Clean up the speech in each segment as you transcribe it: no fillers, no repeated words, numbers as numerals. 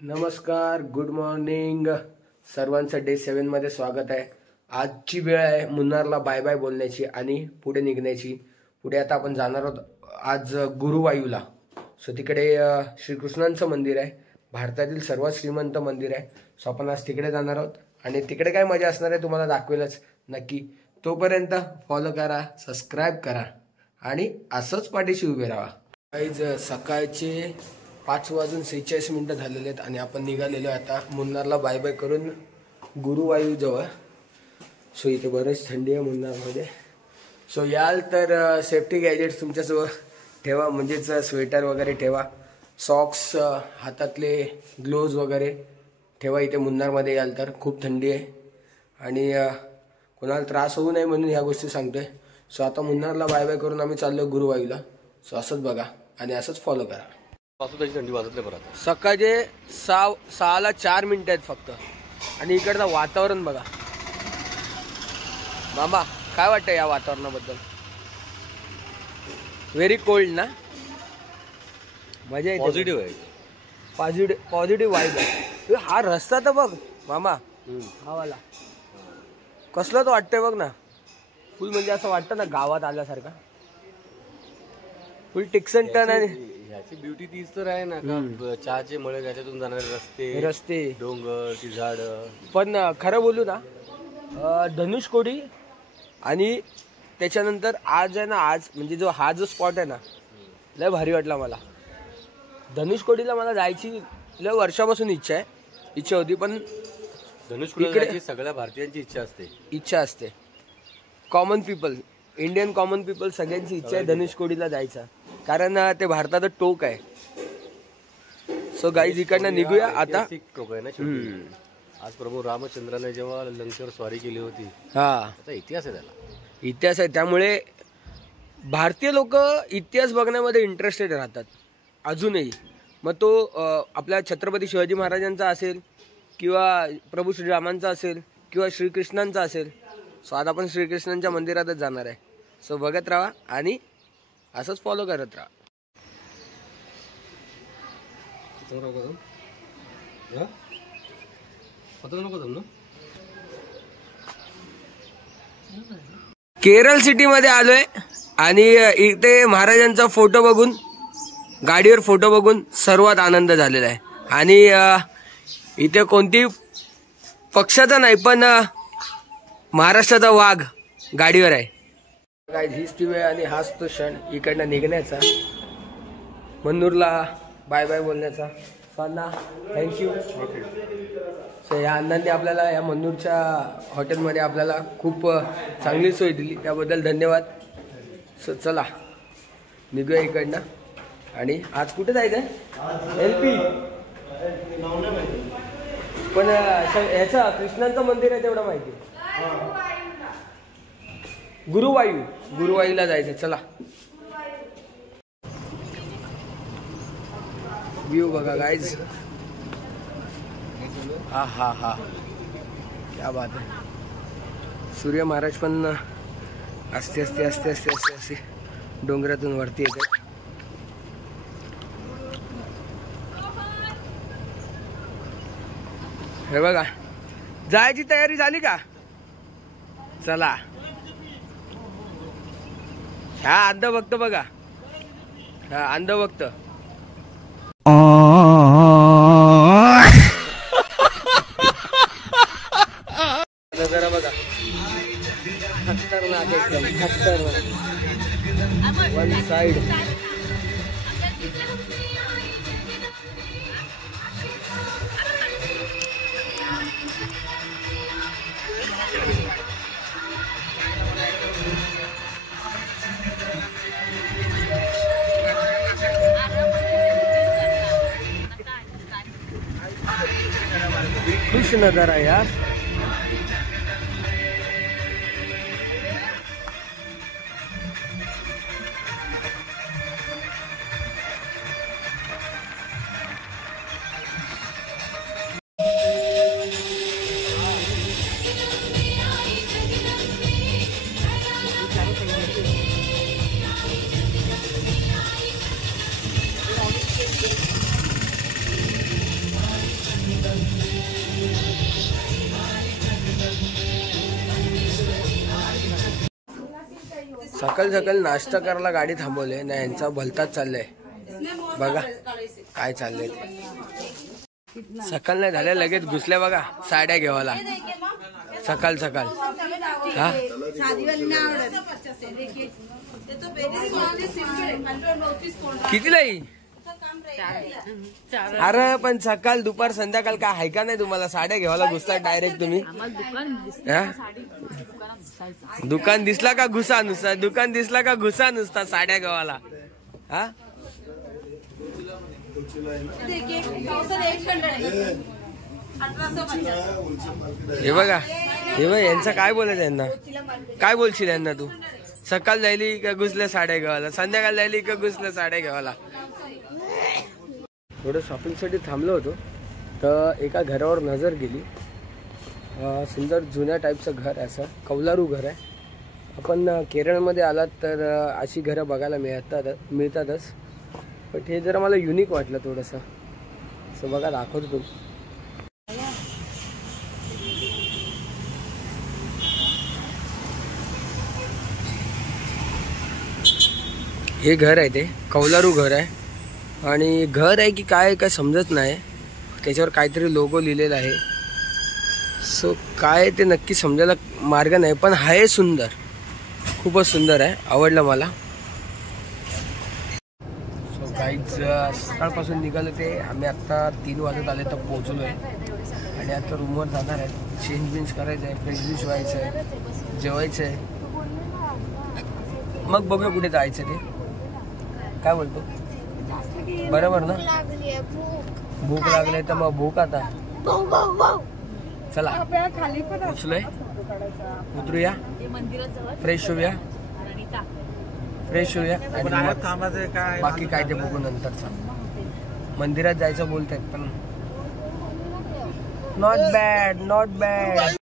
नमस्कार, good morning सर्वांचं day 7 मध्ये स्वागत आहे। आजची वेळ आहे मुन्नारला बाय बाय बोलण्याची आणि पुढे निघण्याची। पुढे आता आपण जाणार आहोत आज गुरुवायूला। सो तिकडे श्रीकृष्णांचं मंदिर आहे, भारतातील सर्वात श्रीमंत मंदिर आहे। सो आपण आज तिकडे जाणार आहोत आणि तिकडे काय मजा असणार आहे तुम्हाला दाखवेलच नक्की। तोपर्यंत फॉलो करा, सबस्क्राइब करा आणि असंच पाठीशी उभे राहा। गाईज सकाळचे 5:46 झालेले आहेत आणि आपण निघालेलो आता मुन्नारला बाय बाय करून गुरुवायू जवळ। सो इथे बरेच थंडी आहे मुन्नारमध्ये। सो याल तर सेफ्टी गॅजेट्स तुमच्यासोबत ठेवा, म्हणजेच स्वेटर वगैरे ठेवा, सॉक्स, हातातले ग्लोव्ज वगैरे ठेवा। इथे मुन्नारमध्ये याल तर खूप थंडी आहे आणि कोणाला त्रास होऊ नये म्हणून ह्या गोष्टी सांगतोय। सो आता मुन्नारला बाय बाय करून आम्ही चाललो गुरुवायूला। सो असंच बघा आणि असंच फॉलो करा। थंडी वाजतले परत सकाळचे 6ला 4 मिनिटं आहेत फक्त आणि इकडचं वातावरण बघा। मामा काय वाटतं या वातावरणाबद्दल? व्हेरी कोल्ड ना? मजा येते, पॉझिटिव्ह आहे, पॉझिटिव्ह वाईब आहे। हा रस्ता तर बघ मामा, हा वाला कसला तो वाटतंय बघ ना, फुल म्हणजे असं वाटतं ना गावात आल्यासारखा, फुल टिक्सन टर्न आहे। ह्याची ब्युटी तीच तर आहे ना का, चहाचे मळे, त्याच्यातून जाणारे रस्ते, डोंगर, ती झाड। पण खरं बोलू ना, धनुषकोडी आणि त्याच्यानंतर आज आहे ना, आज म्हणजे हा जो स्पॉट आहे ना, लय भारी वाटला मला। धनुषकोडीला मला जायची लय वर्षापासून इच्छा होती, पण धनुषकोडी सगळ्या भारतीयांची इच्छा असते। Common people, Indian common people सगळ्यांची इच्छा आहे धनुषकोडीला जायचा, कारण ते भारताचं टोक आहे। सो गाईज इकडनं निघूया आता। टोक आहे ना, आज प्रभू रामचंद्राने जेव्हा लंकेवर स्वारी केली होती, हा इतिहास आहे, त्याला इतिहास आहे। त्यामुळे भारतीय लोक इतिहास बघण्यामध्ये इंटरेस्टेड राहतात अजूनही। मग तो आपल्या छत्रपती शिवाजी महाराजांचा असेल किंवा प्रभू श्रीरामांचा असेल किंवा श्रीकृष्णांचा असेल। सो आज आपण श्रीकृष्णांच्या मंदिरातच जाणार आहे। सो बघत राहा आणि असंच फॉलो करत राहा। केरळ सिटी मध्ये आलोय आणि इथे महाराजांचा फोटो बघून, गाडीवर फोटो बघून सर्वात आनंद झालेला आहे। आणि इथे कोणती पक्षाचा नाही, पण महाराष्ट्राचा वाघ गाडीवर आहे। काय हीच ती वेळ आणि हाच तो क्षण इकडनं निघण्याचा, मन्नूरला बाय बाय बोलण्याचा। अण्णा थँक्यू। सो या अण्णांनी आपल्याला या मन्नूरच्या हॉटेलमध्ये आपल्याला खूप चांगली सोय दिली, त्याबद्दल धन्यवाद। सो चला निघूया इकडनं। आणि आज कुठे जायचंय? LP, पण ह्याचं कृष्णांचं मंदिर आहे तेवढं माहिती। गुरुवायूला जायचं, चला। व्यू बघा गाइज, हा हा हा क्या बात आहे। सूर्य महाराज पण आस्ते आस्ते आस्ते आस्ते आस्ते आस्ते डोंगरातून वरती येते। हे बघा, जायची तयारी झाली का? चला। हा अंधभक्त बघा, हा अंधभक्त नजारा बघा, खतरनाक एकदम खतरनाक। वन साइड खुश नजारा यार। सकाळ सकाळी नाश्ता करायला गाडी थांबवले ना, यांचा भलताच चाललाय बघा काय चाललंय ते. सकाळ नाही झाल्या लगेच घुसल्या बघा साड्या घेवायला सकाळ सकाळ. हा कितीला येईल? अरे पण सकाळ दुपार संध्याकाळ काय आहे का नाही तुम्हाला? साड्या घ्यायला घुसता डायरेक्ट तुम्ही. दुकान दिसला का घुसा नुसता, दुकान दिसला का घुसा नुसता साड्या घ्यायला. हा हे बघा यांचं काय बोलायचं यांना? काय बोलशील यांना तू? सकाळ जायली का घुसल्या साड्या घ्यायला, संध्याकाळ जायली का घुसल्या साड्या घ्यायला. थोडं शॉपिंगसाठी थांबलो होतो तर एका घरावर नजर गेली. सुंदर जुन्या टाईपचं घर आहे, असं कौलारू घर आहे. आपण केरळमध्ये आलात तर अशी घरं बघायला मिळतातच. पण हे जरा मला युनिक वाटलं थोडंसं. असं बघा दाखवतो तू. हे घर आहे, ते कौलारू घर आहे. आणि घर आहे की काय समजत नाही. त्याच्यावर काहीतरी लोगो लिहिलेला आहे. सो काय ते नक्की समजायला मार्ग नाही, पण आहे सुंदर, खूपच सुंदर आहे, आवडलं मला. सो काहीच सकाळपासून निघालं ते आम्ही आत्ता 3 वाजत आले तर पोहोचलो आहे. आणि आता रूमवर जाणार आहे. चेंज बिंज करायचं आहे, फ्रेश बिश व्हायचं आहे, जेवायचं आहे, मग बघूया कुठे जायचं ते. काय बोलतो? बरोबर ना? भूक लागले तर मग भूक. आता चला पोचलोय, उतरूया, फ्रेश होऊया आणि बाकी काय ते बघू नंतरचा. मंदिरात जायचं बोलतायत पण नॉट बॅड.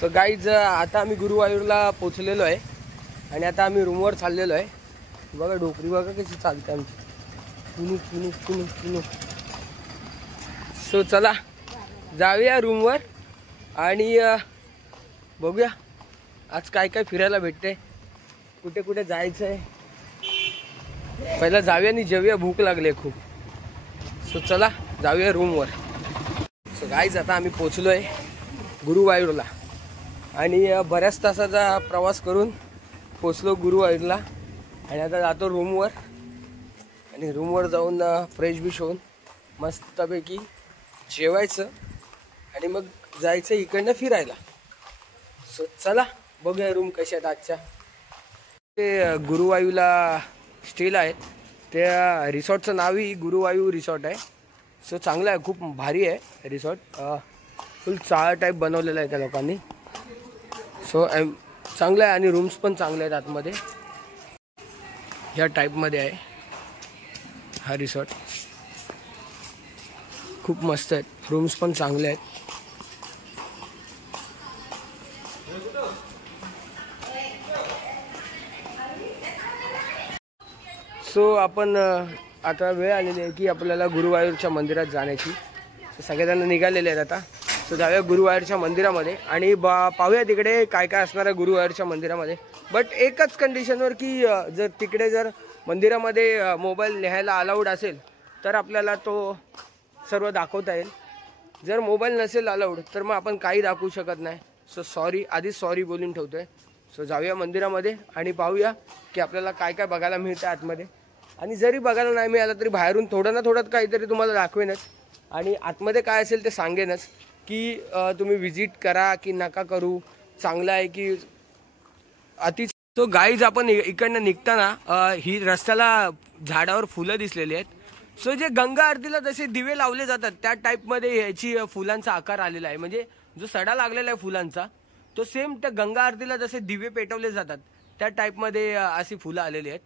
सो गाईज आता आम्ही गुरुवायूरला पोचलेलो आहे आणि आता आम्ही रूमवर चाललेलो आहे. बघा डोकरी बघा कशी चालते आमची, कुणू. सो चला जाऊया रूमवर आणि बघूया आज काय काय फिरायला भेटते, कुठे कुठे जायचं आहे. पहिला जाऊया आणि जेवूया, भूक लागली खूप. सो चला जाऊया रूमवर. सो गाईज आता आम्ही पोचलो आहे गुरुवायूरला आणि बऱ्याच तासाचा प्रवास करून पोचलो गुरुवायूरला. आणि आता जातो रूमवर आणि रूमवर जाऊन फ्रेश बिश होऊन मस्तपैकी जेवायचं आणि मग जायचं इकडनं फिरायला. सो चला बघूया रूम कशा आहेत आजच्या. ते गुरुवायूरला स्टेला आहेत. त्या रिसॉर्टचं नावही गुरुवायूर रिसॉर्ट आहे. सो चांगलं आहे, खूप भारी आहे रिसॉर्ट. फुल चाळ टाईप बनवलेलं आहे त्या लोकांनी. सो चांगलं आहे आणि रूम्स पण चांगले आहेत आतमध्ये. ह्या टाईपमध्ये आहे हा रिसॉर्ट, खूप मस्त आहेत. रूम्स पण चांगले आहेत. सो आपण आता वेळ आलेली आहे की आपल्याला गुरुवायूरच्या मंदिरात जाण्याची. सगळेजण निघालेले आहेत आता. सो जाऊया गुरुवायूरच्या मंदिरामध्ये आणि पाहूया तिकडे काय काय असणार आहे गुरुवायूरच्या मंदिरामध्ये. बट एकच कंडिशनवर की जर तिकडे जर मंदिरामध्ये मोबाईल न्यायला अलाउड असेल तर आपल्याला तो सर्व दाखवता येईल. जर मोबाईल नसेल अलाउड तर मग आपण काही दाखवू शकत नाही. सो सॉरी, आधीच सॉरी बोलून ठेवतोय. सो जाऊया मंदिरामध्ये आणि पाहूया की आपल्याला काय काय बघायला मिळतं आतमध्ये. आणि जरी बघायला नाही मिळालं तरी बाहेरून थोडं ना थोडं काहीतरी तुम्हाला दाखवेनच आणि आतमध्ये काय असेल ते सांगेनच की तुम्ही विजिट करा की नका करू, चांगलं आहे की अति. तो गाईज आपण इकडनं निघताना ही रस्त्याला झाडावर फुलं दिसलेली आहेत. सो जे गंगा आरतीला जसे दिवे लावले जातात त्या टाईपमध्ये ह्याची फुलांचा आकार आलेला आहे. म्हणजे जो सडा लागलेला आहे फुलांचा तो सेम त्या गंगा आरतीला जसे दिवे पेटवले जातात त्या टाईपमध्ये अशी फुलं आलेली आहेत.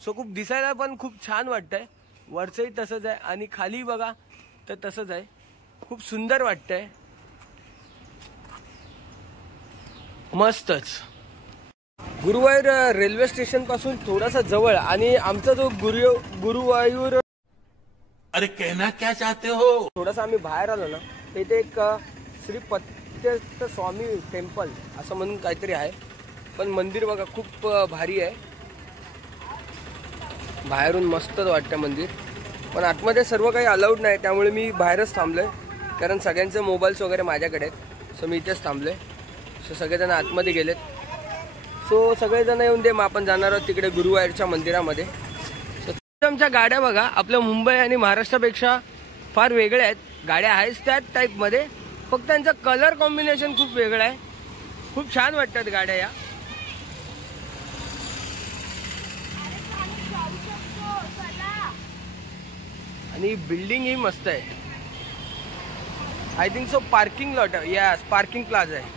सो खूप दिसायला पण खूप छान वाटतंय. वरचंही तसंच आहे आणि खाली बघा तर तसंच आहे. खूप सुंदर वाटतंय, मस्तच. गुरुवायूर रेल्वे स्टेशन पासून थोडासा जवळ आणि आमचा जो गुरुवायूर, अरे कहना क्या चाहते हो, थोडासा आम्ही बाहेर आलो ना तिथे एक श्री पत्यस्त स्वामी टेम्पल असं म्हणून काहीतरी आहे. पण मंदिर बघा खूप भारी आहे बाहेरून मस्तच वाटतं मंदिर, पण आतमध्ये सर्व काही अलाउड नाही, त्यामुळे मी बाहेरच थांबलोय. कारण सगळ्यांचे मोबाईल्स वगैरे माझ्याकडे आहेत. सो मी इथेच थांबलोय. सो सगळेजण आतमध्ये गेलेत. सो सगळेजण येऊन दे, मग आपण जाणार आहोत तिकडे गुरुवायूरच्या मंदिरामध्ये. सो आमच्या गाड्या बघा, आपल्या मुंबई आणि महाराष्ट्रापेक्षा फार वेगळ्या आहेत. गाड्या आहेच त्याच टाईपमध्ये, फक्त त्यांचा कलर कॉम्बिनेशन खूप वेगळं आहे. खूप छान वाटतात गाड्या या. आणि बिल्डिंग ही मस्त आहे. I think so parking lot आहे. यस, पार्किंग प्लाझा आहे.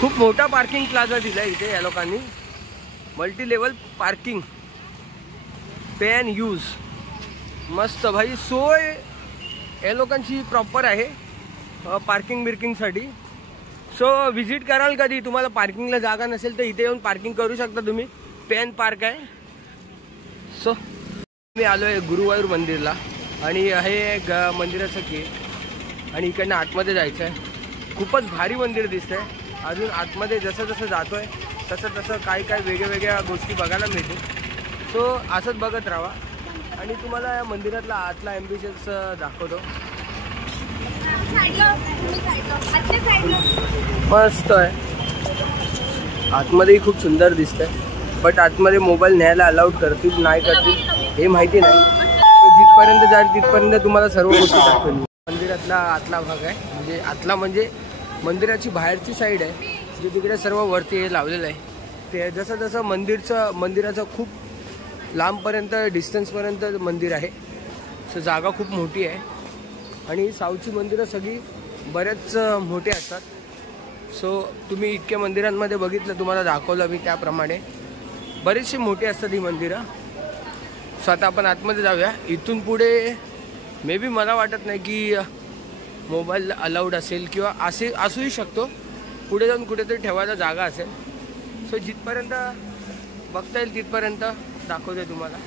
खूप मोठा पार्किंग प्लाझा दिलाय इथे या लोकांनी. Multi level parking, pay and use. मस्त भाई, सोय या लोकांची प्रॉपर आहे पार्किंग बिर्किंगसाठी. सो व्हिजिट कराल कधी तुम्हाला पार्किंगला जागा नसेल तर इथे येऊन पार्किंग करू शकता तुम्ही. पे अँड पार्क आहे. सो मी आलो आहे गुरुवायूर मंदिरला आणि हे मंदिराचं गेट आणि इकडनं आतमध्ये जायचं आहे. खूपच भारी मंदिर दिसतंय. अजून आतमध्ये जसं जसं जातोय तसं तसं काही वेगळ्या गोष्टी बघायला मिळतील. सो असंच बघत राहा आणि तुम्हाला या मंदिरातला आतला ॲम्बिशन्स दाखवतो. मस्त आहे. आतमध्येही खूप सुंदर दिसतंय, बट आतमध्ये मोबाईल न्यायला अलाउड करतील नाही करतील हे माहिती नाही. जिथपर्यंत जाईल तिथपर्यंत तुम्हाला सर्व गोष्टी दाखवेल. मंदिरातला आतला भाग आहे, म्हणजे आतला म्हणजे मंदिराची बाहेरची साईड आहे, जे तिकडे सर्व वरती हे लावलेलं आहे. ते जसं जसं मंदिराचं खूप लांबपर्यंत डिस्टन्सपर्यंत मंदिर आहे. सो जागा खूप मोठी आहे आणि साऊथची मंदिरं सगळी बरेच मोठे असतात. सो तुम्ही इतक्या मंदिरांमध्ये बघितलं, तुम्हाला दाखवलं मी त्याप्रमाणे बरीचशी मोठी असतात ही मंदिरं. सो आता आपण आतमध्ये जाऊया. इथून पुढे मे बी मला वाटत नाही की मोबाईल अलाउड असेल किंवा असूही शकतो. पुढे जाऊन कुठेतरी ठेवायला जागा असेल. सो जिथपर्यंत बघता येईल तिथपर्यंत दाखवते तुम्हाला.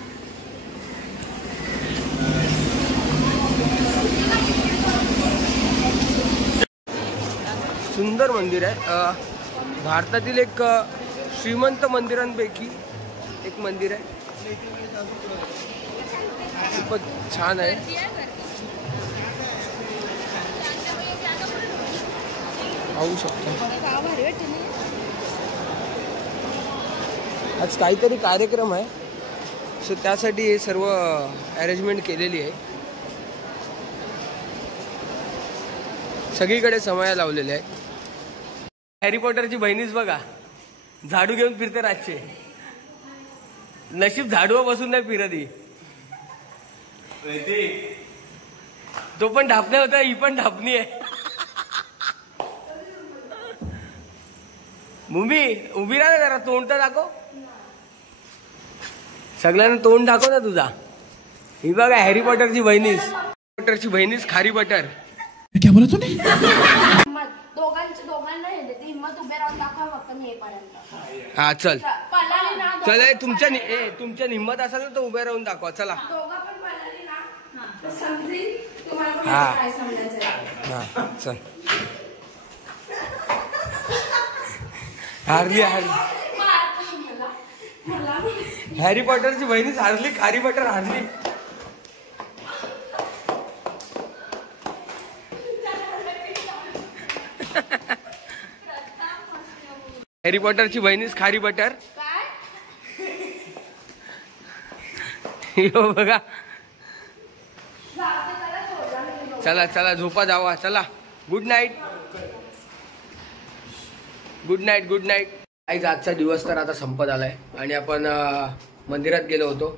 सुंदर मंदिर आहे. भारतातील एक श्रीमंत मंदिरांपैकी एक मंदिर आहे. खूपच छान आहे. पाहू शकतो. आज काहीतरी कार्यक्रम आहे, सो त्यासाठी हे सर्व अरेंजमेंट केलेली आहे. सगळीकडे समया लावलेले आहेत. हॅरी पॉटरची बहिणीच बघा, झाडू घेऊन फिरते रातचे. नशीब झाडूवर बसून नाही फिरत. तो पण ढापणे होता, ही पण ढापणी आहे. मुंबी उभी राहा जरा, तोंड तर दाखव. सगळ्यांना तोंड दाखव ना तुझा. ही बघा हॅरी पॉटरची बहिणीच खारी बटर. क्या बोला तूने? दोघांना हे देते हिम्मत, उभे राहून दाखवा फक्त मी येईपर्यंत. हा चल चल, तुमच्या हिम्मत असेल ना तर उभे राहून दाखवा. चला. दोघं पण पळाली ना तर समजेल तुम्हाला हा काय समजायचं. हा चल. हारली हॅरी पॉटरची बहिणीच हारली, खारी बटर हारली. हॅरी पॉटरची बहिणीच खारी बटर. यो बघा. चला चला झोपा जावा. चला. Good night. Good night. Good night. आजचा दिवस तर आता संपत आलाय आणि आपण मंदिरात गेलो होतो.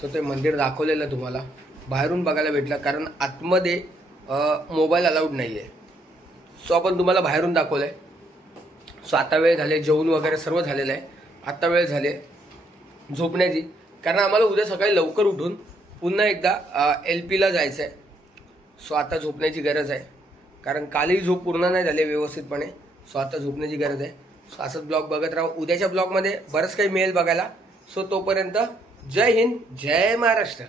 सो ते मंदिर दाखवलेलं तुम्हाला, बाहेरून बघायला भेटलं, कारण आतमध्ये मोबाईल अलाउड नाही आहे. सो आपण तुम्हाला बाहेरून दाखवलंय. सो आता वेळ झाले, जेवण वगैरे सर्व झालेलं आहे. आता वेळ झाले झोपण्याची, कारण आम्हाला उद्या सकाळी लवकर उठून पुन्हा एकदा LPला जायचं आहे. सो आता झोपण्याची गरज आहे, कारण कालही झोप पूर्ण नाही झाली व्यवस्थितपणे. सो आता झोपण्याची गरज आहे. सो असंच ब्लॉग बघत राहा. उद्याच्या ब्लॉगमध्ये बरंच काही मिळेल बघायला. सो तोपर्यंत जय हिंद, जय महाराष्ट्र.